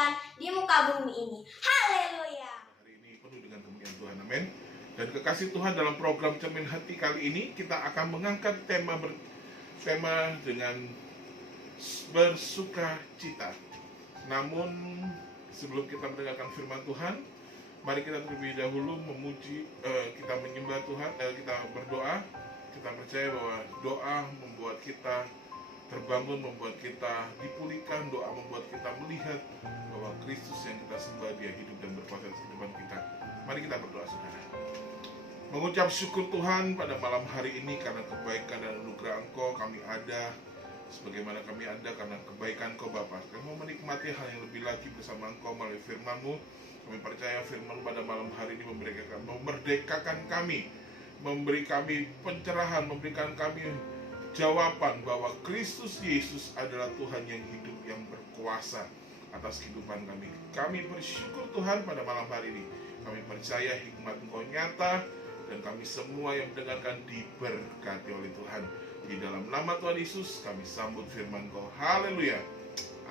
berikan di muka bumi ini. Haleluya. Hari ini penuh dengan kemuliaan Tuhan, amin. Dan kekasih Tuhan, dalam program Cermin Hati kali ini kita akan mengangkat tema dengan bersuka cita. Namun sebelum kita mendengarkan firman Tuhan, mari kita terlebih dahulu kita menyembah Tuhan, kita berdoa. Kita percaya bahwa doa membuat kita terbangun, membuat kita dipulihkan. Doa membuat kita melihat bahwa Kristus yang kita sembah, Dia hidup dan berkuasa di kehidupan kita. Mari kita berdoa, saudara. Mengucap syukur Tuhan pada malam hari ini karena kebaikan dan anugerah Engkau kami ada. Sebagaimana kami ada karena kebaikan Engkau Bapa. Kami mau menikmati hal yang lebih lagi bersama Engkau melalui firman-Mu. Kami percaya firman pada malam hari ini memerdekakan kami, memberi kami pencerahan, memberikan kami jawaban bahwa Kristus Yesus adalah Tuhan yang hidup, yang berkuasa atas kehidupan kami. Kami bersyukur Tuhan pada malam hari ini. Kami percaya hikmat Engkau nyata, dan kami semua yang mendengarkan diberkati oleh Tuhan. Di dalam nama Tuhan Yesus kami sambut firman Engkau. Haleluya.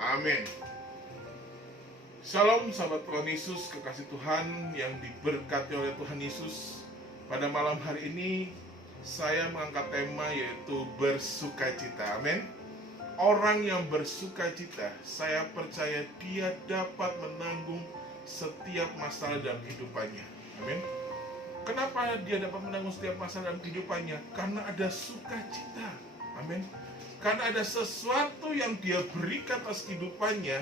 Amin. Shalom sahabat Tuhan Yesus, kekasih Tuhan yang diberkati oleh Tuhan Yesus. Pada malam hari ini saya mengangkat tema yaitu bersukacita. Amin. Orang yang bersukacita, saya percaya dia dapat menanggung setiap masalah dalam kehidupannya. Amin. Kenapa dia dapat menanggung setiap masalah dalam kehidupannya? Karena ada sukacita. Amin. Karena ada sesuatu yang dia berikan atas kehidupannya,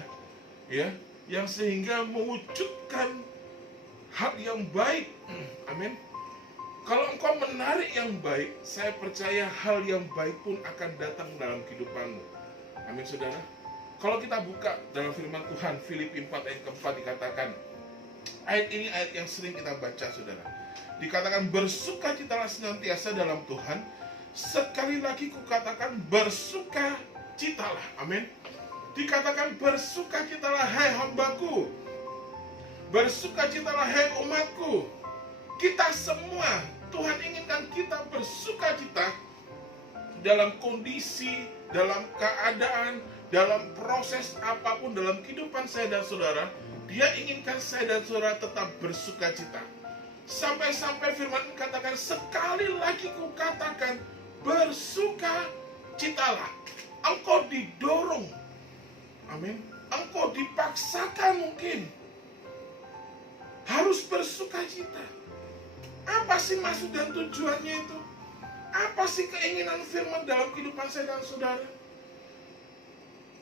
ya, yang sehingga mewujudkan hal yang baik. Amin. Kalau engkau menarik yang baik, saya percaya hal yang baik pun akan datang dalam kehidupanmu. Amin, saudara. Kalau kita buka dalam firman Tuhan, Filipi 4 ayat keempat dikatakan, ayat ini ayat yang sering kita baca, saudara. Dikatakan, bersukacitalah senantiasa dalam Tuhan. Sekali lagi kukatakan, bersukacitalah. Amin. Dikatakan, bersukacitalah hai hambaku, bersukacitalah hai umatku. Kita semua, Tuhan inginkan kita bersukacita dalam kondisi, dalam keadaan, dalam proses apapun dalam kehidupan saya dan saudara. Dia inginkan saya dan saudara tetap bersukacita. Sampai-sampai firman katakan, sekali lagi kukatakan, bersukacitalah. Engkau didorong, amin, engkau dipaksakan mungkin harus bersukacita. Apa sih maksud dan tujuannya itu? Apa sih keinginan firman dalam kehidupan saya dan saudara?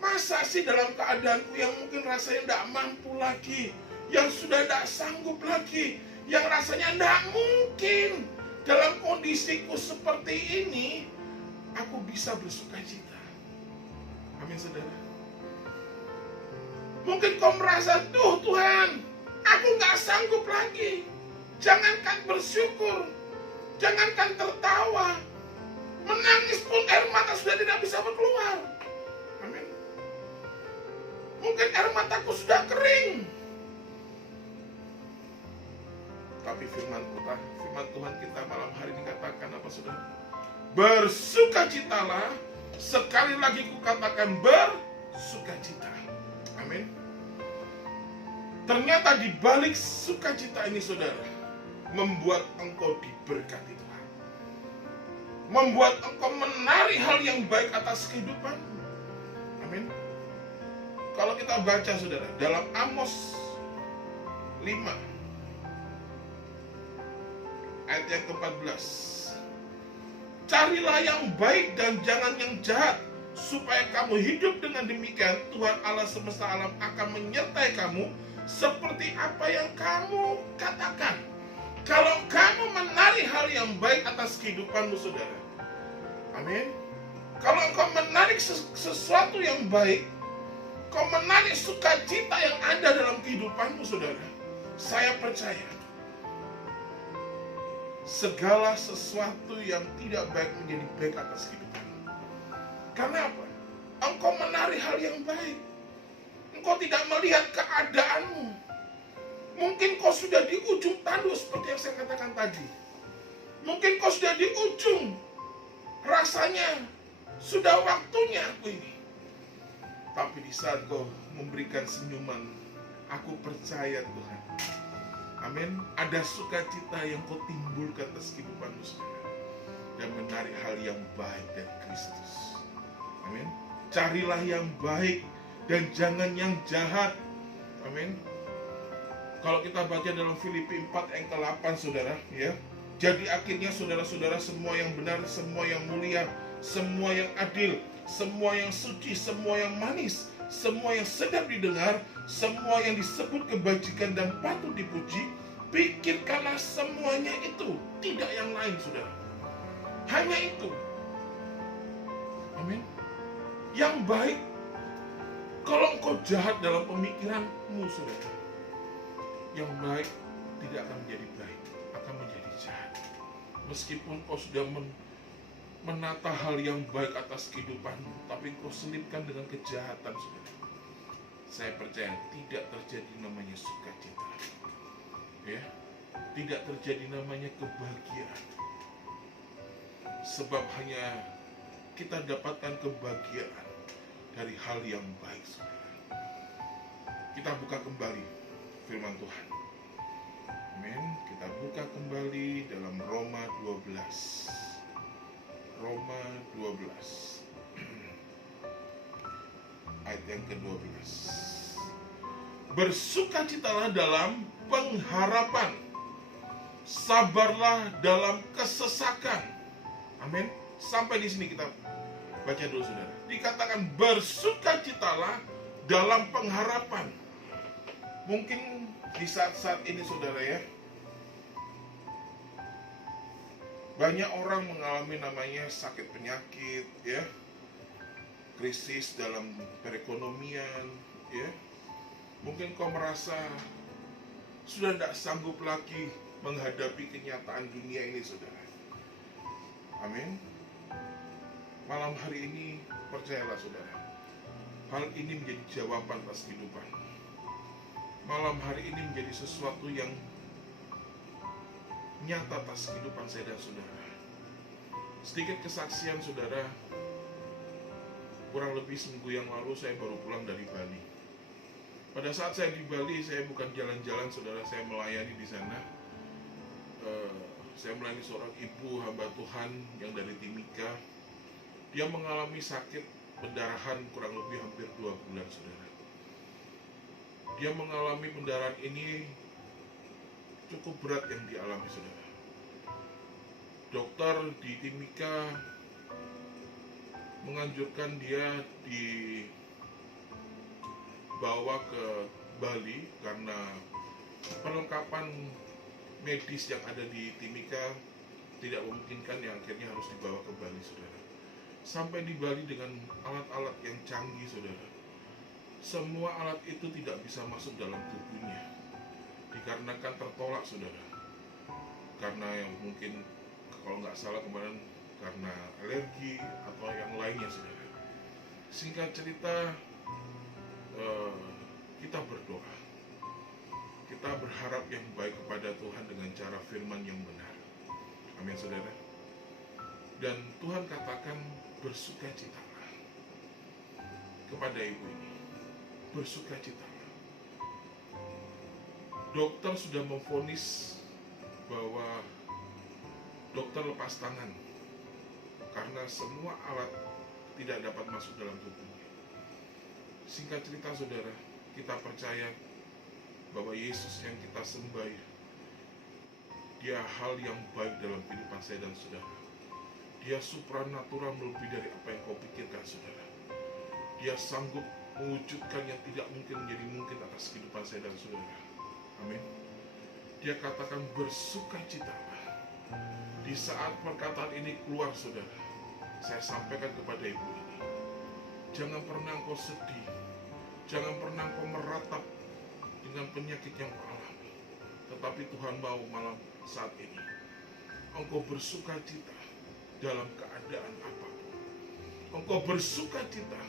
Masa sih dalam keadaanku yang mungkin rasanya tidak mampu lagi, yang sudah tidak sanggup lagi, yang rasanya tidak mungkin, dalam kondisiku seperti ini aku bisa bersukacita? Amin, saudara. Mungkin kau merasa, duh Tuhan, aku gak sanggup lagi. Jangankan bersyukur, jangankan tertawa, menangis pun air mata sudah tidak bisa berkeluar. Amin. Mungkin air mataku sudah kering. Tapi firman Tuhan kita malam hari ini katakan apa, saudara? Bersukacitalah. Sekali lagi kukatakan, bersukacita. Amin. Ternyata di balik sukacita ini, saudara, membuat engkau diberkati Tuhan, membuat engkau menarik hal yang baik atas kehidupanmu. Amin. Kalau kita baca, saudara, dalam Amos 5 ayat yang ke-14, carilah yang baik dan jangan yang jahat, supaya kamu hidup. Dengan demikian Tuhan Allah semesta alam akan menyertai kamu seperti apa yang kamu katakan. Kalau kamu menarik hal yang baik atas kehidupanmu, saudara, amin. Kalau engkau menarik sesuatu yang baik, kau menarik sukacita yang ada dalam kehidupanmu, saudara, saya percaya segala sesuatu yang tidak baik menjadi baik atas kehidupanmu. Karena apa? Engkau menarik hal yang baik. Engkau tidak melihat keadaanmu. Mungkin kau sudah di ujung tanduk seperti yang saya katakan tadi. Mungkin kau sudah di ujung. Rasanya sudah waktunya aku ini. Tapi di saat kau memberikan senyuman Aku percaya Tuhan. Amin. Ada sukacita yang kau timbulkan atas kehidupanmu saudara, dan menarik hal yang baik dari Kristus. Amin. Carilah yang baik dan jangan yang jahat. Amin. Kalau kita baca dalam Filipi 4 ayat ke-8 saudara, ya. Jadi akhirnya saudara-saudara, semua yang benar, semua yang mulia, semua yang adil, semua yang suci, semua yang manis, semua yang sedap didengar, semua yang disebut kebajikan dan patut dipuji, pikirkanlah semuanya itu, tidak yang lain saudara. Hanya itu. Amin. Yang baik. Kalau engkau jahat dalam pemikiranmu saudara, yang baik tidak akan menjadi baik, akan menjadi jahat. Meskipun kau sudah menata hal yang baik atas kehidupanmu, tapi kau selipkan dengan kejahatan saudara, saya percaya tidak terjadi namanya sukacita, ya, tidak terjadi namanya kebahagiaan. Sebab hanya kita dapatkan kebahagiaan dari hal yang baik saudara. Kita buka kembali firman Tuhan. Amin. Kita buka kembali dalam Roma 12. Roma 12 ayat yang ke-12. Bersukacitalah dalam pengharapan, sabarlah dalam kesesakan. Amin. Sampai di sini kita baca dulu saudara. Dikatakan bersukacitalah dalam pengharapan. Mungkin di saat-saat ini saudara ya, banyak orang mengalami namanya sakit penyakit ya, krisis dalam perekonomian ya. Mungkin kau merasa sudah tidak sanggup lagi menghadapi kenyataan dunia ini saudara. Amin. Malam hari ini percayalah saudara, hal ini menjadi jawaban atas kehidupan. Malam hari ini menjadi sesuatu yang nyata atas kehidupan saya dan saudara. Sedikit kesaksian saudara, kurang lebih seminggu yang lalu saya baru pulang dari Bali. Pada saat saya di Bali, saya bukan jalan-jalan saudara, saya melayani di sana. Saya melayani seorang ibu hamba Tuhan yang dari Timika. Dia mengalami sakit pendarahan kurang lebih hampir 2 bulan saudara. Dia mengalami pendarahan ini cukup berat yang dialami saudara. Dokter di Timika menganjurkan dia dibawa ke Bali karena perlengkapan medis yang ada di Timika tidak memungkinkan, yang akhirnya harus dibawa ke Bali saudara. Sampai di Bali dengan alat-alat yang canggih saudara, semua alat itu tidak bisa masuk dalam tubuhnya dikarenakan tertolak saudara, karena yang mungkin kalau nggak salah kemarin karena alergi atau yang lainnya saudara. Singkat cerita, kita berdoa, kita berharap yang baik kepada Tuhan dengan cara firman yang benar. Amin saudara. Dan Tuhan katakan bersukacitalah kepada ibu ini, bersukacitalah. Dokter sudah memvonis bahwa dokter lepas tangan karena semua alat tidak dapat masuk dalam tubuhnya. Singkat cerita saudara, kita percaya bahwa Yesus yang kita sembah, dia hal yang baik dalam kehidupan saya dan saudara. Dia supranatural melebihi dari apa yang kau pikirkan saudara. Dia sanggup mewujudkan yang tidak mungkin menjadi mungkin atas kehidupan saya dan saudara. Amin. Dia katakan bersukacitalah. Di saat perkataan ini keluar saudara, saya sampaikan kepada ibu ini, jangan pernah kau sedih, jangan pernah kau meratap dengan penyakit yang kau alami. Tetapi Tuhan mau malam saat ini engkau bersukacita dalam keadaan apapun. Engkau bersukacita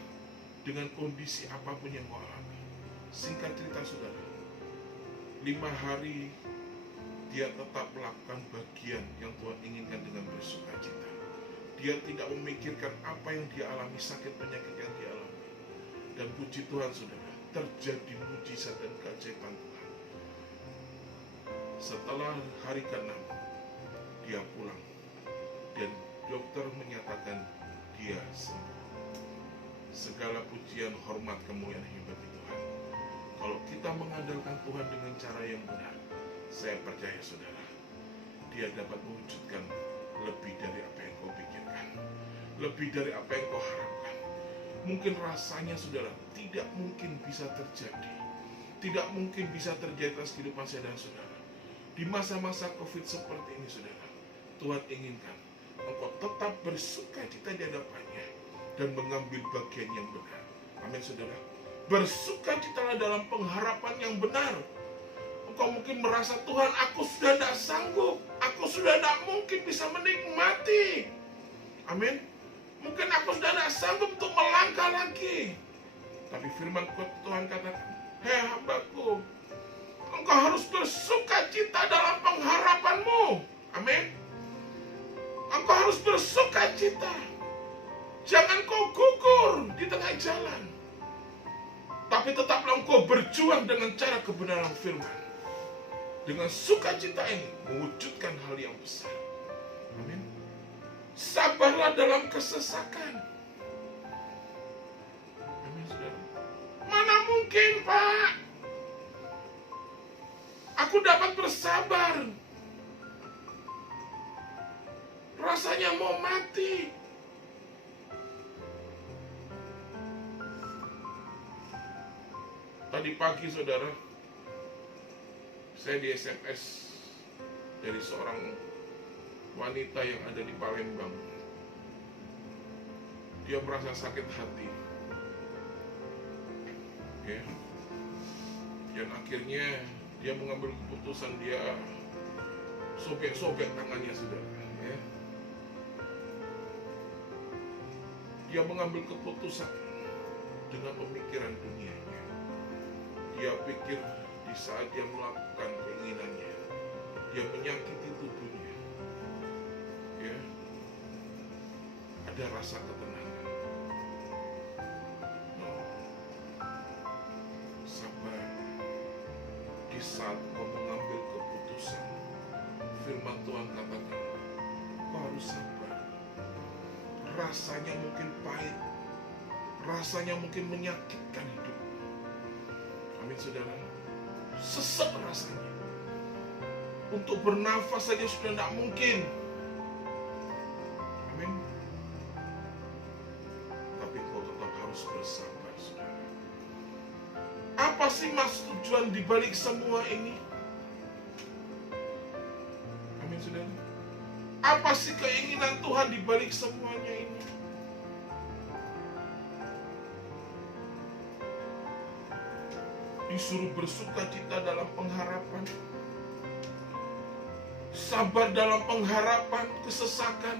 dengan kondisi apapun yang kau alami. Singkat cerita saudara, 5 hari dia tetap melakukan bagian yang Tuhan inginkan dengan bersukacita. Dia tidak memikirkan apa yang dia alami, sakit penyakit yang dia alami. Dan puji Tuhan saudara, terjadi mujizat dan keajaiban Tuhan. Setelah hari ke-6, dia pulang dan dokter menyatakan dia sembuh. Segala pujian, hormat, kemuliaan hanya bagi Tuhan. Kalau kita mengandalkan Tuhan dengan cara yang benar, saya percaya saudara, dia dapat mewujudkan lebih dari apa yang kau pikirkan, lebih dari apa yang kau harapkan. Mungkin rasanya saudara tidak mungkin bisa terjadi, tidak mungkin bisa terjadi atas kehidupan saya dan saudara. Di masa-masa COVID seperti ini saudara, Tuhan inginkan engkau tetap bersuka cita di hadapannya dan mengambil bagian yang benar. Amin saudara. Bersuka citalah dalam pengharapan yang benar. Engkau mungkin merasa, Tuhan, aku sudah tidak sanggup, aku sudah tidak mungkin bisa menikmati. Amin. Mungkin aku sudah tidak sanggup untuk melangkah lagi. Tapi firman Tuhan katakan, hei hambaku, engkau harus bersuka cita dalam pengharapanmu. Amin. Engkau harus bersuka cita. Jangan kau gugur di tengah jalan, tapi tetaplah engkau berjuang dengan cara kebenaran firman. Dengan sukacita ini mewujudkan hal yang besar. Amin. Sabarlah dalam kesesakan. Amin saudara. Mana mungkin Pak, aku dapat bersabar, rasanya mau mati. Tadi pagi saudara, saya di SMS dari seorang wanita yang ada di Palembang. Dia merasa sakit hati, ya. Dan akhirnya dia mengambil keputusan, dia sobek-sobek tangannya saudara, ya. Dia mengambil keputusan dengan pemikiran dunianya. Dia pikir di saat dia melakukan keinginannya, dia menyakiti tubuhnya, ya, ada rasa ketenangan. No. Sabar. Di saat kau mengambil keputusan, firman Tuhan katakan, kau harus sabar. Rasanya mungkin pahit, rasanya mungkin menyakitkan hidup. Amin saudara. Sesak rasanya. Untuk bernafas saja sudah tidak mungkin. Amin. Tapi kau tetap harus bersabar saudara. Apa sih maksud tujuan dibalik semua ini? Amin saudara. Apa sih keinginan Tuhan dibalik semuanya ini? Disuruh bersuka cita dalam pengharapan, sabar dalam pengharapan, kesesakan.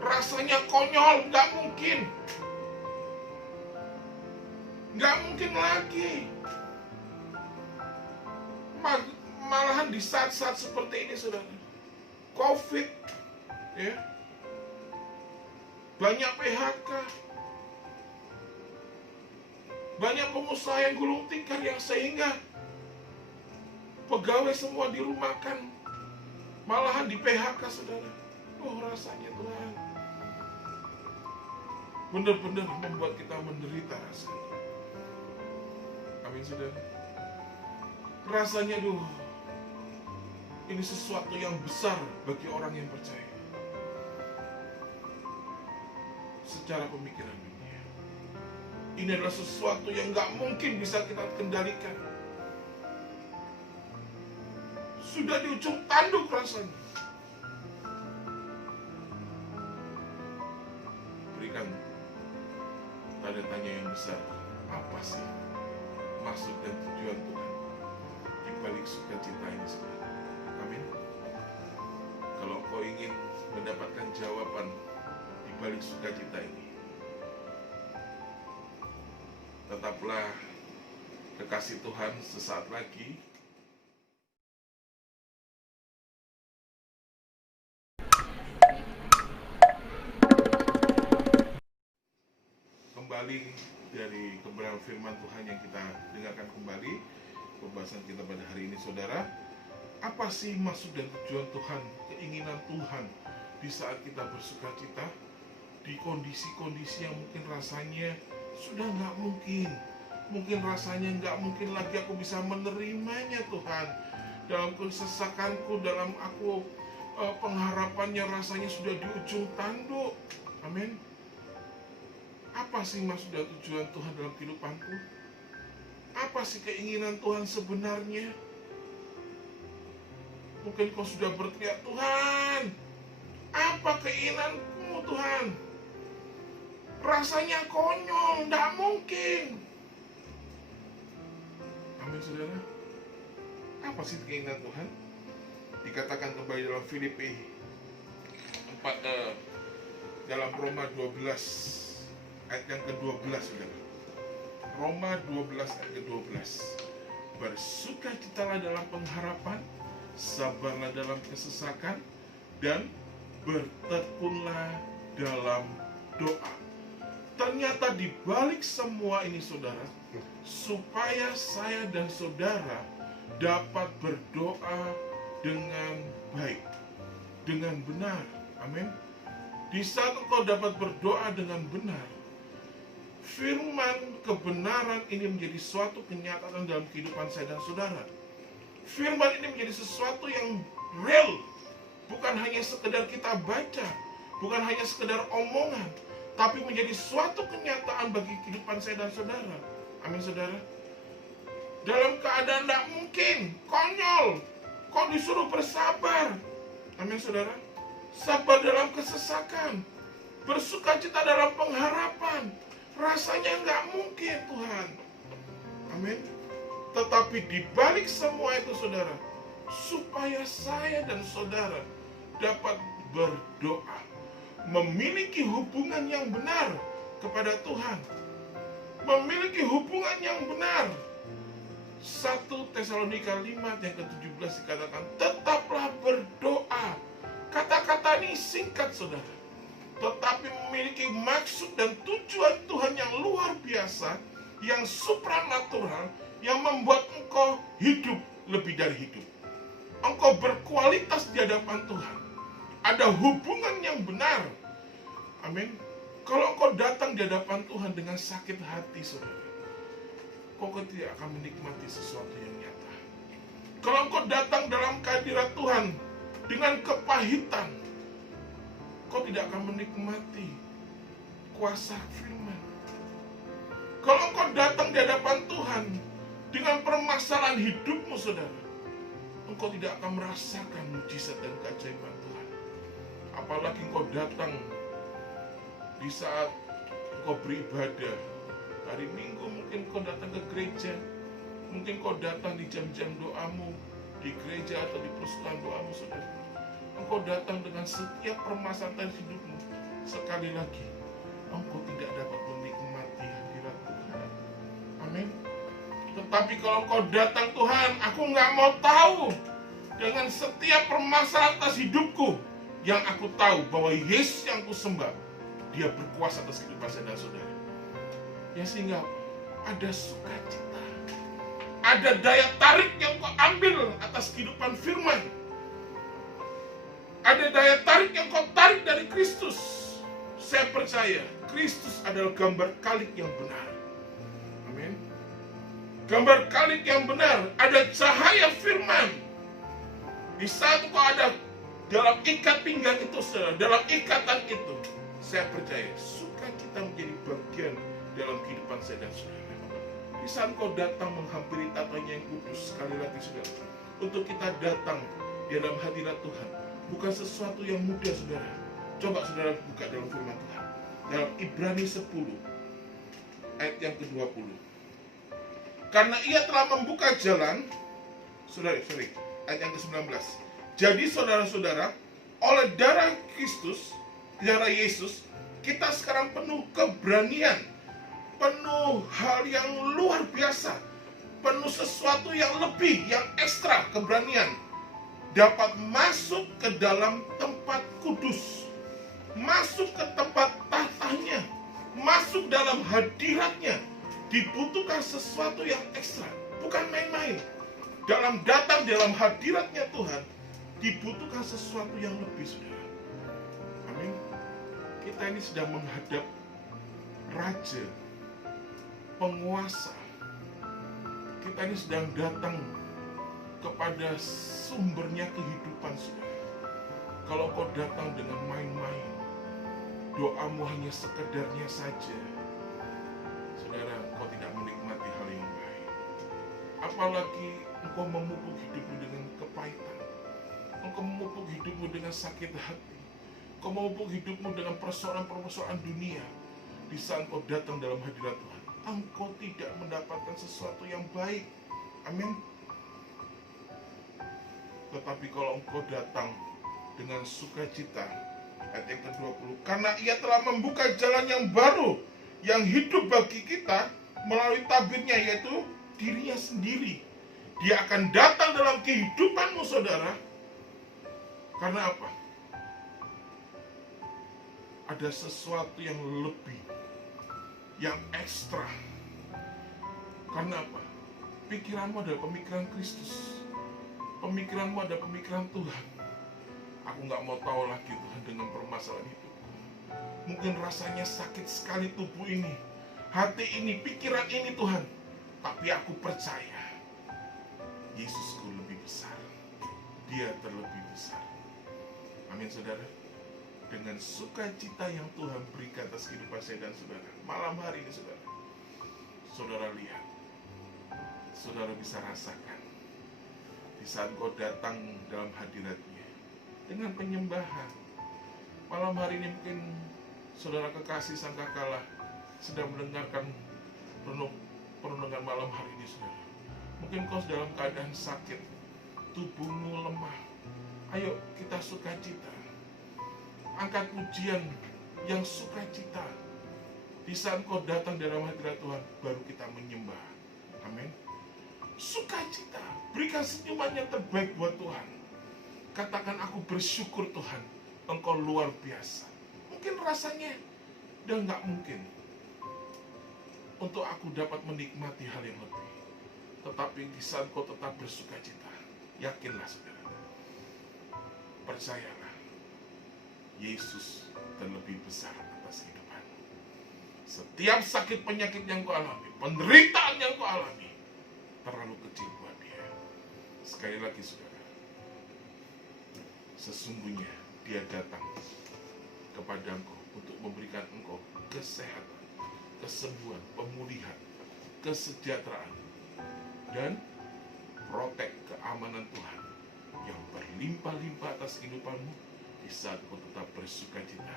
Rasanya konyol, gak mungkin. Gak mungkin lagi. Malahan di saat-saat seperti ini saudara, COVID, ya, banyak PHK, banyak pengusaha yang gulung tikar, yang sehingga pegawai semua dirumahkan, malahan di PHK saudara. Oh rasanya Tuhan, benar-benar membuat kita menderita rasanya. Amin saudara. Rasanya ini sesuatu yang besar bagi orang yang percaya. Secara pemikiran dunia, ini adalah sesuatu yang gak mungkin bisa kita kendalikan. Sudah di ujung tanduk rasanya. Berikan tanda tanya yang besar. Apa sih maksud dan tujuan Tuhan di balik sukacita ini saudara? Amin. Kalau kau ingin mendapatkan jawaban di balik sukacita ini, tetaplah kekasih Tuhan. Sesaat lagi kembali dari kebenaran firman Tuhan yang kita dengarkan kembali pembahasan kita pada hari ini, saudara. Apa sih maksud dan tujuan Tuhan, keinginan Tuhan di saat kita bersukacita di kondisi-kondisi yang mungkin rasanya sudah nggak mungkin rasanya nggak mungkin lagi aku bisa menerimanya Tuhan. Dalam kesesakanku, dalam aku pengharapannya rasanya sudah di ujung tanduk. Amin. Apa sih maksud dan tujuan Tuhan dalam kehidupanku? Apa sih keinginan Tuhan sebenarnya? Mungkin kau sudah berteriak, Tuhan, apa keinginanmu Tuhan? Rasanya konyol, tidak mungkin. Amin, saudara. Apa sih keinginan Tuhan? Dikatakan kembali dalam Filipi 4, dalam Roma 12 ayat yang ke-12, saudara. Roma 12 ayat ke-12. Bersukacitalah dalam pengharapan, sabarlah dalam kesesakan, dan bertekunlah dalam doa. Ternyata di balik semua ini, saudara, supaya saya dan saudara dapat berdoa dengan baik, dengan benar. Amin. Di saat engkau dapat berdoa dengan benar, firman kebenaran ini menjadi suatu kenyataan dalam kehidupan saya dan saudara. Firman ini menjadi sesuatu yang real, bukan hanya sekedar kita baca, bukan hanya sekedar omongan, tapi menjadi suatu kenyataan bagi kehidupan saya dan saudara. Amin, saudara. Dalam keadaan tidak mungkin, konyol, kok disuruh bersabar. Amin, saudara. Sabar dalam kesesakan, bersukacita dalam pengharapan. Rasanya nggak mungkin, Tuhan. Amin. Tetapi di balik semua itu, saudara, supaya saya dan saudara dapat berdoa, memiliki hubungan yang benar kepada Tuhan, memiliki hubungan yang benar. 1 Tesalonika 5 yang ke-17 dikatakan, tetaplah berdoa. Kata-kata ini singkat, saudara, tetapi memiliki maksud dan tujuan Tuhan yang luar biasa, yang supranatural, yang membuat engkau hidup lebih dari hidup. Engkau berkualitas di hadapan Tuhan. Ada hubungan yang benar. Amin. Kalau engkau datang di hadapan Tuhan dengan sakit hati, saudara, kau tidak akan menikmati sesuatu yang nyata. Kalau engkau datang dalam kehadirat Tuhan dengan kepahitan, kau tidak akan menikmati kuasa firman. Kalau engkau datang di hadapan Tuhan dengan permasalahan hidupmu, saudara, engkau tidak akan merasakan mujizat dan keajaiban Tuhan. Apalagi engkau datang di saat engkau beribadah. Hari Minggu mungkin kau datang ke gereja, mungkin kau datang di jam-jam doamu di gereja atau di persekutuan doamu, saudara. Engkau datang dengan setiap permasalahan hidupmu. Sekali lagi, engkau tidak dapat menikmati hadirat Tuhan. Amin. Tetapi kalau engkau datang, Tuhan, aku nggak mau tahu dengan setiap permasalahan atas hidupku, yang aku tahu bahwa Yesus yang ku sembah, dia berkuasa atas kehidupan saya dan saudara. Ya, sehingga ada sukacita, ada daya tarik yang kau ambil atas kehidupan firman. Ada daya tarik yang kau tarik dari Kristus. Saya percaya Kristus adalah gambar kalik yang benar. Amin. Gambar kalik yang benar. Ada cahaya firman. Di saat kau ada dalam ikat pinggang itu, dalam ikatan itu, saya percaya sukacita menjadi bagian dalam kehidupan saya dan saudara. Di saat kau datang menghampiri tatanya yang kudus, sekali lagi saudara, untuk kita datang di dalam hadirat Tuhan, bukan sesuatu yang mudah, saudara. Coba saudara buka dalam firman Tuhan, dalam Ibrani 10 ayat yang ke-20. Karena ia telah membuka jalan, ayat yang ke-19. Jadi saudara-saudara, oleh darah Kristus, darah Yesus, kita sekarang penuh keberanian, penuh hal yang luar biasa, penuh sesuatu yang lebih, yang ekstra keberanian, dapat masuk ke dalam tempat kudus, masuk ke tempat tahtanya, masuk dalam hadiratnya dibutuhkan sesuatu yang ekstra, bukan main-main. Datang dalam hadiratnya Tuhan dibutuhkan sesuatu yang lebih, saudara. Amin. Kita ini sedang menghadap Raja, penguasa. Kita ini sedang datang kepada sumbernya kehidupan, saudara. Kalau kau datang dengan main-main, doamu hanya sekedarnya saja, saudara, kau tidak menikmati hal yang baik. Apalagi engkau memupuk hidupmu dengan kepahitan, engkau memupuk hidupmu dengan sakit hati, engkau memupuk hidupmu dengan persoalan-persoalan dunia. Di saat engkau datang dalam hadirat Tuhan, engkau tidak mendapatkan sesuatu yang baik. Amin. Tetapi kalau engkau datang dengan sukacita, ayat yang ke-20, karena ia telah membuka jalan yang baru, yang hidup bagi kita melalui tabirnya, yaitu dirinya sendiri. Dia akan datang dalam kehidupanmu, saudara. Karena apa? Ada sesuatu yang lebih, yang ekstra. Karena apa? Pikiranmu adalah pemikiran Kristus. Pemikiranmu adalah pemikiran Tuhan. Aku gak mau tahu lagi, Tuhan, dengan permasalahan hidupku. Mungkin rasanya sakit sekali tubuh ini, hati ini, pikiran ini, Tuhan. Tapi aku percaya Yesusku lebih besar. Dia terlebih besar. Amin, saudara. Dengan sukacita yang Tuhan berikan atas kehidupan saya dan saudara, malam hari ini, saudara, saudara lihat, saudara bisa rasakan di saat kau datang dalam hadiratnya dengan penyembahan. Malam hari ini mungkin saudara kekasih sangkakala sedang mendengarkan renungan malam hari ini, saudara. Mungkin kau dalam keadaan sakit, tubuhmu lemah. Ayo kita sukacita, angkat pujian yang sukacita. Di saat kau datang dalam hadirat Tuhan, baru kita menyembah. Amin. Sukacita, berikan senyuman yang terbaik buat Tuhan. Katakan, aku bersyukur Tuhan, Engkau luar biasa. Mungkin rasanya udah gak mungkin untuk aku dapat menikmati hal yang lebih. Tetapi di saat kau tetap bersukacita, yakinlah, saudara, percayalah, Yesus terlebih besar atas kehidupanmu. Setiap sakit penyakit yang kau alami, penderitaan yang kau alami, terlalu kecil buat dia. Sekali lagi, saudara, sesungguhnya dia datang kepada engkau untuk memberikan engkau kesehatan, kesembuhan, pemulihan, kesejahteraan, dan protek keamanan Tuhan yang berlimpah-limpah atas kehidupanmu di saat kau tetap bersukacita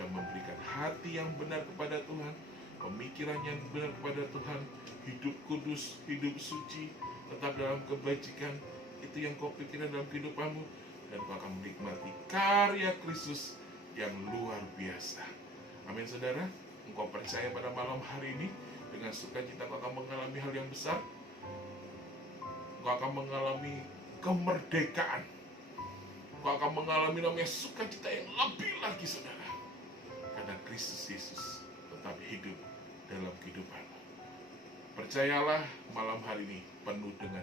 dan memberikan hati yang benar kepada Tuhan, pemikiran yang benar kepada Tuhan, hidup kudus, hidup suci, tetap dalam kebajikan. Itu yang kau pikirkan dalam kehidupanmu, dan kau akan menikmati karya Kristus yang luar biasa. Amin, saudara. Engkau percaya pada malam hari ini, dengan sukacita kau akan mengalami hal yang besar. Kau akan mengalami kemerdekaan. Kau akan mengalami namanya sukacita yang lebih lagi, saudara. Karena Kristus Yesus tetap hidup dalam kehidupanmu. Percayalah, malam hari ini penuh dengan